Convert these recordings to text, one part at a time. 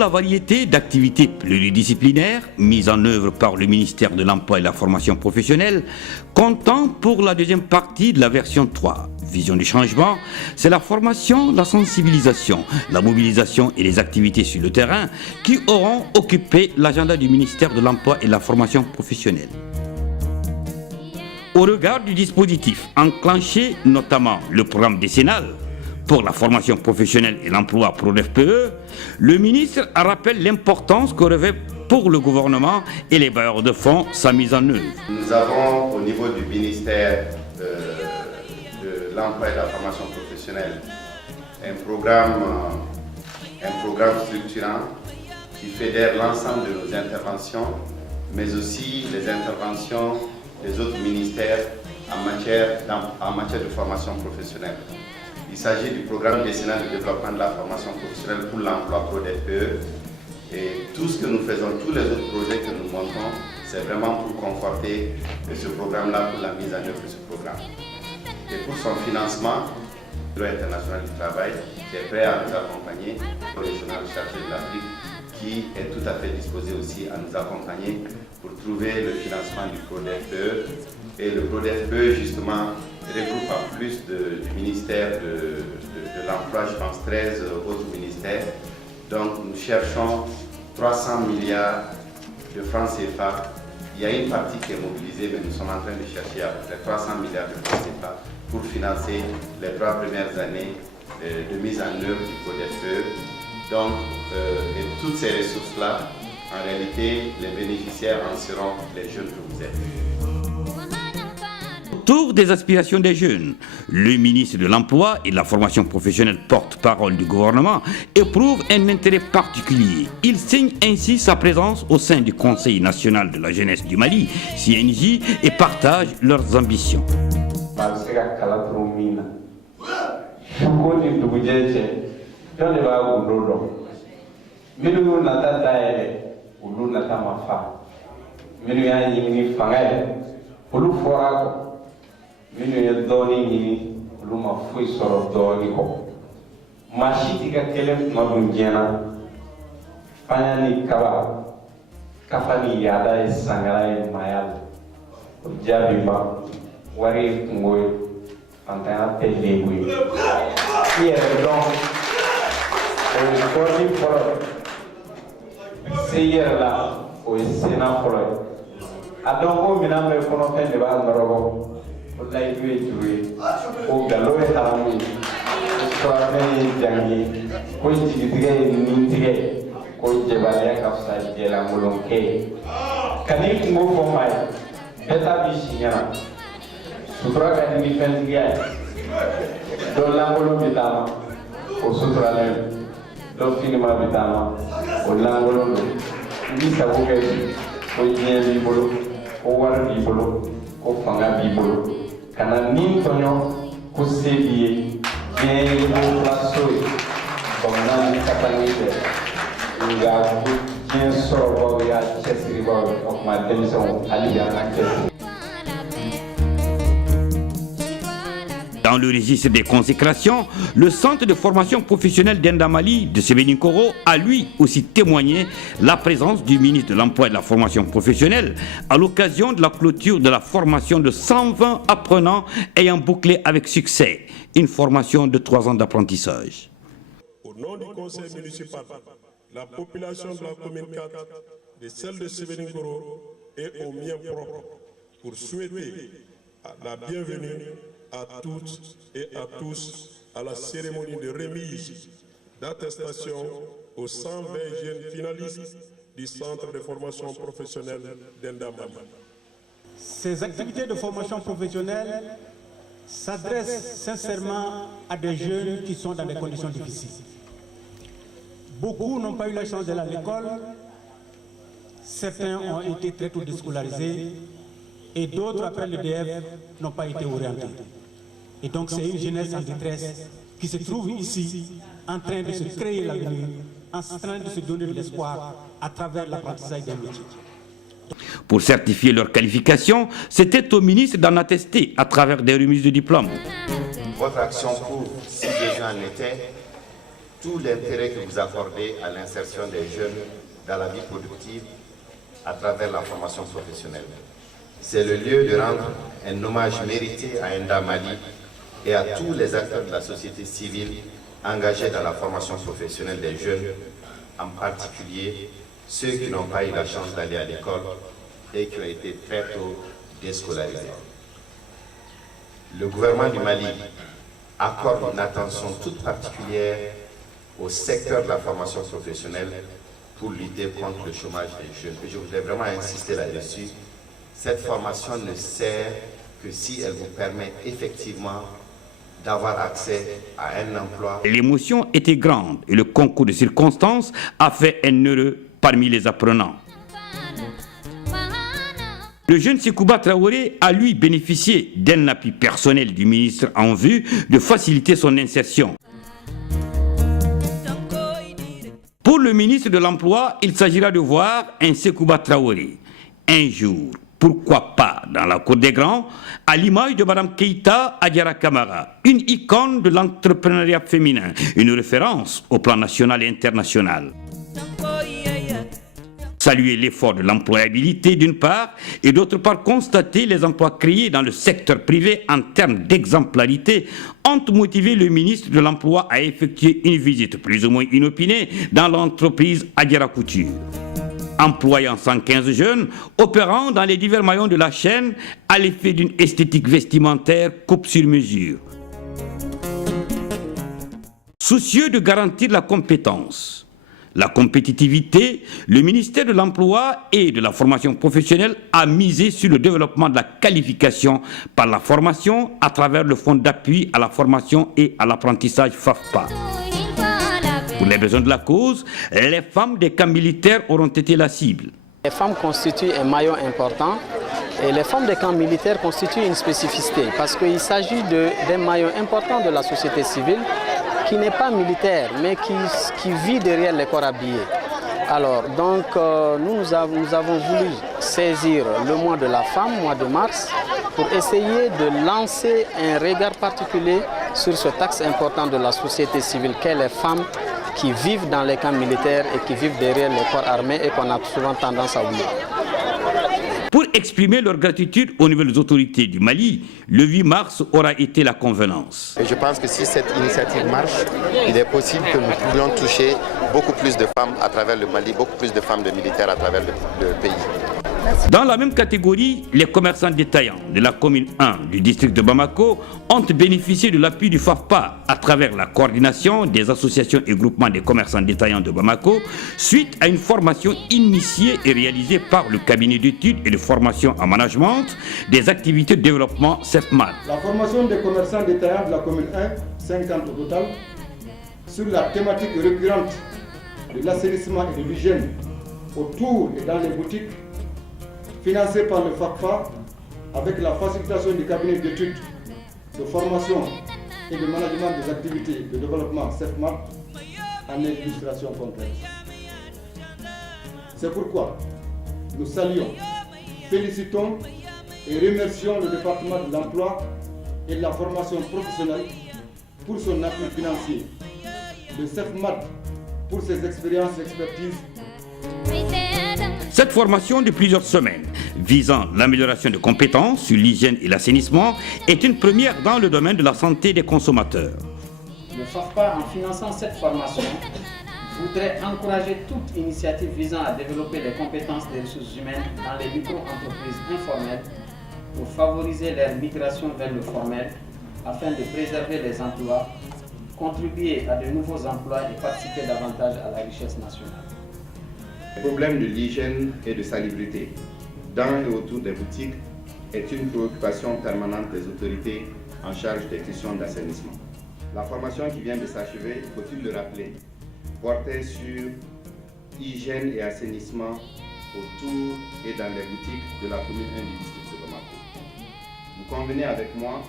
la variété d'activités pluridisciplinaires mises en œuvre par le ministère de l'Emploi et de la Formation professionnelle, comptant pour la deuxième partie de la version 3. Vision du changement, c'est la formation, la sensibilisation, la mobilisation et les activités sur le terrain qui auront occupé l'agenda du ministère de l'Emploi et de la Formation professionnelle. Au regard du dispositif enclenché, notamment le programme décennal pour la formation professionnelle et l'emploi PRODEF-PE, le ministre rappelle l'importance que revêt pour le gouvernement et les bailleurs de fonds sa mise en œuvre. Nous avons au niveau du ministère de l'Emploi et de la Formation professionnelle un programme structurant qui fédère l'ensemble de nos interventions, mais aussi les interventions des autres ministères en matière de formation professionnelle. Il s'agit du programme décennal de développement de la formation professionnelle pour l'emploi PRODEF-PE. Et tout ce que nous faisons, tous les autres projets que nous montons, c'est vraiment pour conforter ce programme-là, pour la mise en œuvre de ce programme. Et pour son financement, le Bureau international du travail qui est prêt à nous accompagner, le régional chargé de l'Afrique qui est tout à fait disposé aussi à nous accompagner pour trouver le financement du PRODEF-PE. Et le PRODEF-PE, justement, regroupe en plus du ministère de l'Emploi, je pense, 13 autres ministères. Donc nous cherchons 300 milliards de francs CFA. Il y a une partie qui est mobilisée, mais nous sommes en train de chercher à peu près 300 milliards de francs CFA pour financer les 3 premières années de mise en œuvre du PRODEF-PE. Donc, et toutes ces ressources-là, en réalité, les bénéficiaires en seront les jeunes que vous êtes. Autour des aspirations des jeunes, le ministre de l'Emploi et de la Formation professionnelle, porte-parole du gouvernement, éprouve un intérêt particulier. Il signe ainsi sa présence au sein du Conseil national de la jeunesse du Mali, CNJ, et partage leurs ambitions. minnu ye dɔɔni ɲini olu ma foyi sɔrɔ dɔɔni kɔ maa si t'i ka kɛlɛ kuma dun diɲɛna fanya ni kaba kafa ni yaada ye sangara ye maaya la o jaabi ma wari ye kungo ye fantanya tɛ lebu ye i yɛrɛ dɔn o ye dɔɔni fɔlɔ se i yɛrɛ la o ye sena fɔlɔ ye a dɔn ko minɛn bɛ kɔnɔfɛn de b'a nɔrɔbɔ wallahi duwe juwe ko gallo e haramu ko amene jangi ko jigitige ni tige ko jebale ka fsa jela mulonke kani ngo fo mai beta bi sinyana sutra ka ni fendiga do langolo bitama o sutra le do finima bitama o langolo do ni sabuke ko nyebi bolo ko war bi bolo ko fanga bi bolo kana nin tɔɲɔ ko se b'i ye diɲɛ ye boloso ye bamanan ni katange tɛ nka diɲɛ sɔrɔbaw y'a cɛsiribaw ye o tuma denmisɛnw hali bi an ka cɛsiri. Dans le registre des consécrations, le centre de formation professionnelle d'Indamali de Sébenikoro a lui aussi témoigné la présence du ministre de l'Emploi et de la Formation professionnelle à l'occasion de la clôture de la formation de 120 apprenants ayant bouclé avec succès une formation de 3 ans d'apprentissage. Au nom du conseil municipal, la population de la commune 4 et celle de Sébenikoro est au mien propre pour souhaiter la bienvenue à toutes et à tous à la cérémonie de remise d'attestation aux 120 jeunes finalistes du centre de formation professionnelle d'Indamali. Ces activités de formation professionnelle s'adressent sincèrement à des jeunes qui sont dans des conditions difficiles. Beaucoup n'ont pas eu la chance d'aller à l'école, certains ont été très tôt déscolarisés et d'autres, après le DF, n'ont pas été orientés. Et donc c'est une jeunesse en détresse qui se trouve ici en train de se créer l'avenir, en train de se donner de l'espoir à travers l'apprentissage d'un métier. Pour certifier leur qualification, c'était au ministre d'en attester à travers des remises de diplômes. Votre action prouve, si besoin en était, tout l'intérêt que vous accordez à l'insertion des jeunes dans la vie productive à travers la formation professionnelle. C'est le lieu de rendre un hommage mérité à Enda Mali et à tous les acteurs de la société civile engagés dans la formation professionnelle des jeunes, en particulier ceux qui n'ont pas eu la chance d'aller à l'école et qui ont été très tôt déscolarisés. Le gouvernement du Mali accorde une attention toute particulière au secteur de la formation professionnelle pour lutter contre le chômage des jeunes. Et je voudrais vraiment insister là-dessus. Cette formation ne sert que si elle vous permet effectivement d'avoir accès à un emploi. L'émotion était grande et le concours de circonstances a fait un heureux parmi les apprenants. Le jeune Sekouba Traoré a lui bénéficié d'un appui personnel du ministre en vue de faciliter son insertion. Pour le ministre de l'Emploi, il s'agira de voir un Sekouba Traoré. Un jour, pourquoi pas dans la cour des grands, à l'image de Mme Keïta Adjara Kamara, une icône de l'entrepreneuriat féminin, une référence au plan national et international. Saluer l'effort de l'employabilité d'une part et d'autre part constater les emplois créés dans le secteur privé en termes d'exemplarité ont motivé le ministre de l'Emploi à effectuer une visite plus ou moins inopinée dans l'entreprise Adjara Couture. Employant 115 jeunes, opérant dans les divers maillons de la chaîne à l'effet d'une esthétique vestimentaire coupe sur mesure. Soucieux de garantir la compétence, la compétitivité, le ministère de l'Emploi et de la formation professionnelle a misé sur le développement de la qualification par la formation à travers le fonds d'appui à la formation et à l'apprentissage FAFPA. Pour les besoins de la cause, les femmes des camps militaires auront été la cible. Les femmes constituent un maillon important et les femmes des camps militaires constituent une spécificité parce qu'il s'agit d'un maillon important de la société civile qui n'est pas militaire mais qui vit derrière les corps habillés. Alors donc nous avons voulu saisir le mois de la femme, mois de mars, pour essayer de lancer un regard particulier sur ce axe important de la société civile qu'est les femmes qui vivent dans les camps militaires et qui vivent derrière les corps armés et qu'on a souvent tendance à oublier. Pour exprimer leur gratitude aux nouvelles autorités du Mali, le 8 mars aura été la convenance. Et je pense que si cette initiative marche, il est possible que nous pourrions toucher beaucoup plus de femmes à travers le Mali, beaucoup plus de femmes de militaires à travers le pays. Dans la même catégorie, les commerçants détaillants de la commune 1 du district de Bamako ont bénéficié de l'appui du FAFPA à travers la coordination des associations et groupements des commerçants détaillants de Bamako suite à une formation initiée et réalisée par le cabinet d'études et de formation en management des activités de développement CEFMAD. La formation des commerçants détaillants de la commune 1, 50 au total, sur la thématique récurrente de l'assainissement et de l'hygiène autour et dans les boutiques, financé par le FAFPA avec la facilitation du cabinet d'études, de formation et de management des activités de développement CEFMAD en illustration concrète. C'est pourquoi nous saluons, félicitons et remercions le département de l'emploi et de la formation professionnelle pour son appui financier, le CEFMAD pour ses expériences et expertises. Cette formation de plusieurs semaines visant l'amélioration de compétences sur l'hygiène et l'assainissement est une première dans le domaine de la santé des consommateurs. Le FAFPA, en finançant cette formation, voudrait encourager toute initiative visant à développer les compétences des ressources humaines dans les micro-entreprises informelles pour favoriser leur migration vers le formel afin de préserver les emplois, contribuer à de nouveaux emplois et participer davantage à la richesse nationale. Le problème de l'hygiène et de salubrité dans et autour des boutiques est une préoccupation permanente des autorités en charge des questions d'assainissement. La formation qui vient de s'achever, faut-il le rappeler, portait sur hygiène et assainissement autour et dans les boutiques de la commune 1 du district de Bamako. Vous convenez avec moi,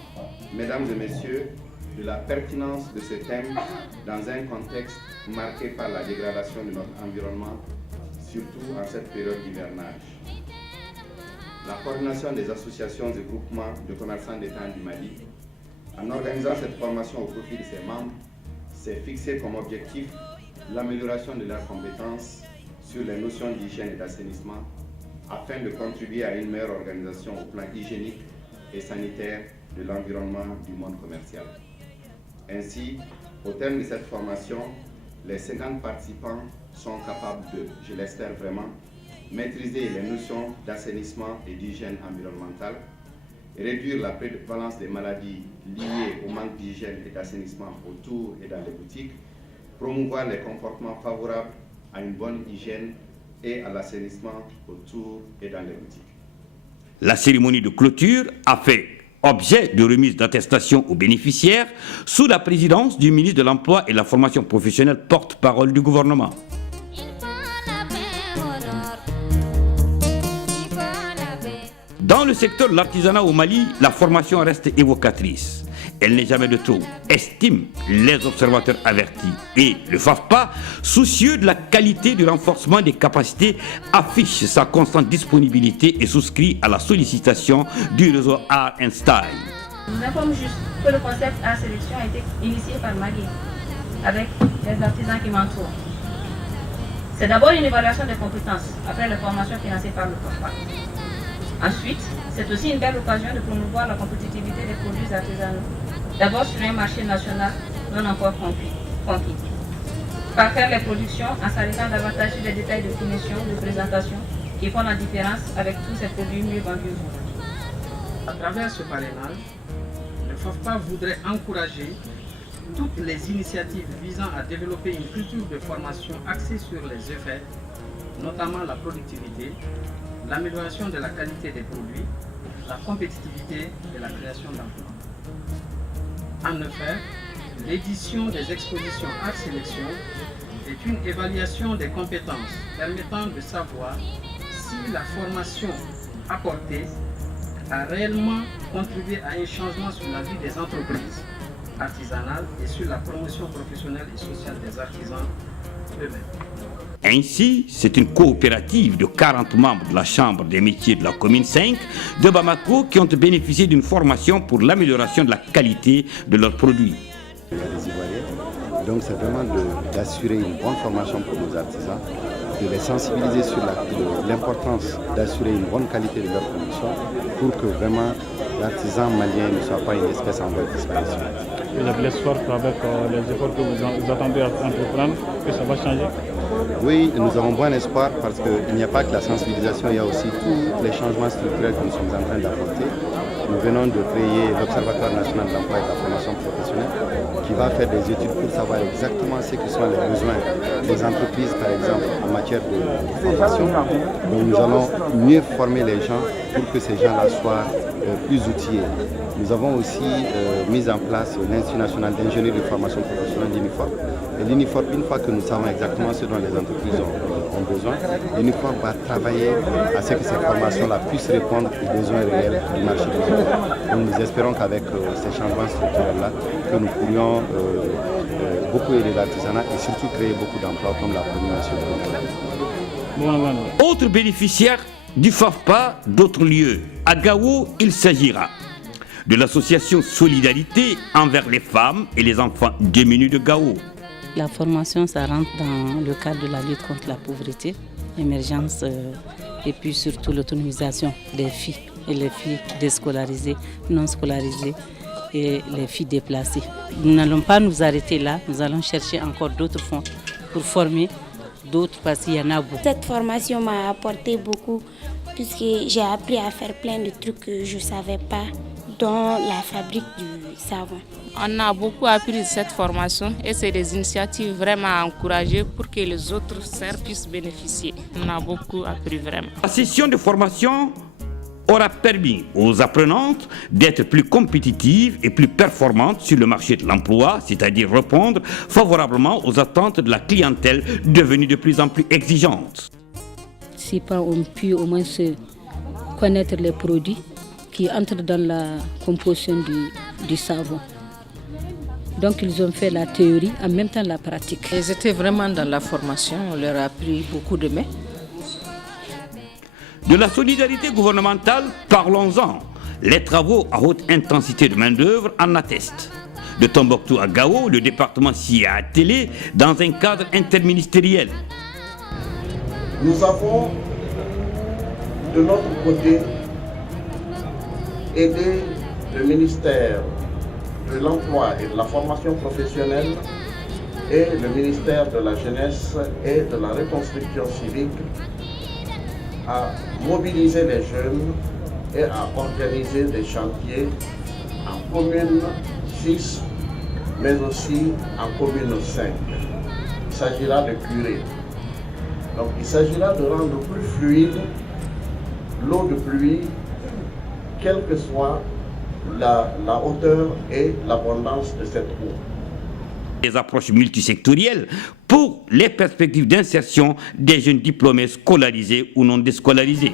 mesdames et messieurs, de la pertinence de ce thème dans un contexte marqué par la dégradation de notre environnement, surtout en cette période d'hivernage. La coordination des associations et groupements de commerçants d'État du Mali, en organisant cette formation au profit de ses membres, s'est fixé comme objectif l'amélioration de leurs compétences sur les notions d'hygiène et d'assainissement afin de contribuer à une meilleure organisation au plan hygiénique et sanitaire de l'environnement du monde commercial. Ainsi, au terme de cette formation, les 50 participants sont capables de, je l'espère vraiment, maîtriser les notions d'assainissement et d'hygiène environnementale, réduire la prévalence des maladies liées au manque d'hygiène et d'assainissement autour et dans les boutiques, promouvoir les comportements favorables à une bonne hygiène et à l'assainissement autour et dans les boutiques. La cérémonie de clôture a fait objet de remise d'attestation aux bénéficiaires sous la présidence du ministre de l'Emploi et de la Formation professionnelle, porte-parole du gouvernement. Dans le secteur de l'artisanat au Mali, la formation reste évocatrice. Elle n'est jamais de trop, estiment les observateurs avertis. Et le FAFPA, soucieux de la qualité du renforcement des capacités, affiche sa constante disponibilité et souscrit à la sollicitation du réseau Art and Style. Je vous informe juste que le concept Art Sélection a été initié par Magui, avec les artisans qui m'entourent. C'est d'abord une évaluation des compétences, après la formation financée par le FAFPA. Ensuite, c'est aussi une belle occasion de promouvoir la compétitivité des produits artisanaux. D'abord sur un marché national non encore conquis. Par faire les productions en s'arrêtant davantage sur les détails de finition, de présentation qui font la différence avec tous ces produits mieux vendus aujourd'hui. À travers ce parrainage, le FAFPA voudrait encourager toutes les initiatives visant à développer une culture de formation axée sur les effets, notamment la productivité, l'amélioration de la qualité des produits, la compétitivité et la création d'emplois. En effet, l'édition des expositions Art Sélection est une évaluation des compétences permettant de savoir si la formation apportée a réellement contribué à un changement sur la vie des entreprises artisanales et sur la promotion professionnelle et sociale des artisans eux-mêmes. Ainsi, c'est une coopérative de 40 membres de la Chambre des métiers de la commune 5 de Bamako qui ont bénéficié d'une formation pour l'amélioration de la qualité de leurs produits. Il y a des Ivoiriens, donc c'est vraiment d'assurer une bonne formation pour nos artisans, de les sensibiliser sur l'importance d'assurer une bonne qualité de leur production pour que vraiment l'artisan malien ne soit pas une espèce en voie de disparition. Vous avez l'espoir qu'avec les efforts que vous attendez à entreprendre, que ça va changer? Oui, nous avons bon espoir parce qu'il n'y a pas que la sensibilisation, il y a aussi tous les changements structurels que nous sommes en train d'apporter. Nous venons de créer l'Observatoire national de l'emploi et de la formation professionnelle qui va faire des études pour savoir exactement ce que sont les besoins des entreprises, par exemple, en matière de formation. Donc nous allons mieux former les gens pour que ces gens-là soient plus outillés. Nous avons aussi mis en place l'Institut national d'ingénierie de formation professionnelle, l'INIFOP. Et l'INIFOP, une fois que nous savons exactement ce dont les entreprises ont besoin, l'INIFOP va travailler à ce que ces formations-là puissent répondre aux besoins réels du marché du travail. Donc nous espérons qu'avec ces changements structurels-là, que nous pourrions beaucoup aider l'artisanat et surtout créer beaucoup d'emplois comme l'a promis M. le Autre bénéficiaire du FAFPA d'autres lieux. À Gao, il s'agira de l'association Solidarité envers les femmes et les enfants démunis de Gao. La formation, ça rentre dans le cadre de la lutte contre la pauvreté, l'émergence et puis surtout l'autonomisation des filles et les filles déscolarisées, non scolarisées et les filles déplacées. Nous n'allons pas nous arrêter là, nous allons chercher encore d'autres fonds pour former d'autres parce qu'il y en a beaucoup. Cette formation m'a apporté beaucoup puisque j'ai appris à faire plein de trucs que je ne savais pas, dont la fabrique du savon. On a beaucoup appris de cette formation et c'est des initiatives vraiment à encourager pour que les autres sœurs puissent bénéficier. On a beaucoup appris vraiment. La session de formation aura permis aux apprenantes d'être plus compétitives et plus performantes sur le marché de l'emploi, c'est-à-dire répondre favorablement aux attentes de la clientèle devenue de plus en plus exigeante. Si pas on peut au moins se connaître les produits qui entrent dans la composition du savon. Donc ils ont fait la théorie en même temps la pratique. Ils étaient vraiment dans la formation, on leur a appris beaucoup de mains. De la solidarité gouvernementale, parlons-en. Les travaux à haute intensité de main-d'œuvre en attestent. De Tombouctou à Gao, le département s'y est attelé dans un cadre interministériel. Nous avons de notre côté aidé le ministère de l'Emploi et de la Formation professionnelle et le ministère de la Jeunesse et de la Reconstruction civique à mobiliser les jeunes et à organiser des chantiers en commune 6, mais aussi en commune 5. Il s'agira de curés. Donc il s'agira de rendre plus fluide l'eau de pluie, quelle que soit la hauteur et l'abondance de cette eau. Des approches multisectorielles pour les perspectives d'insertion des jeunes diplômés scolarisés ou non déscolarisés.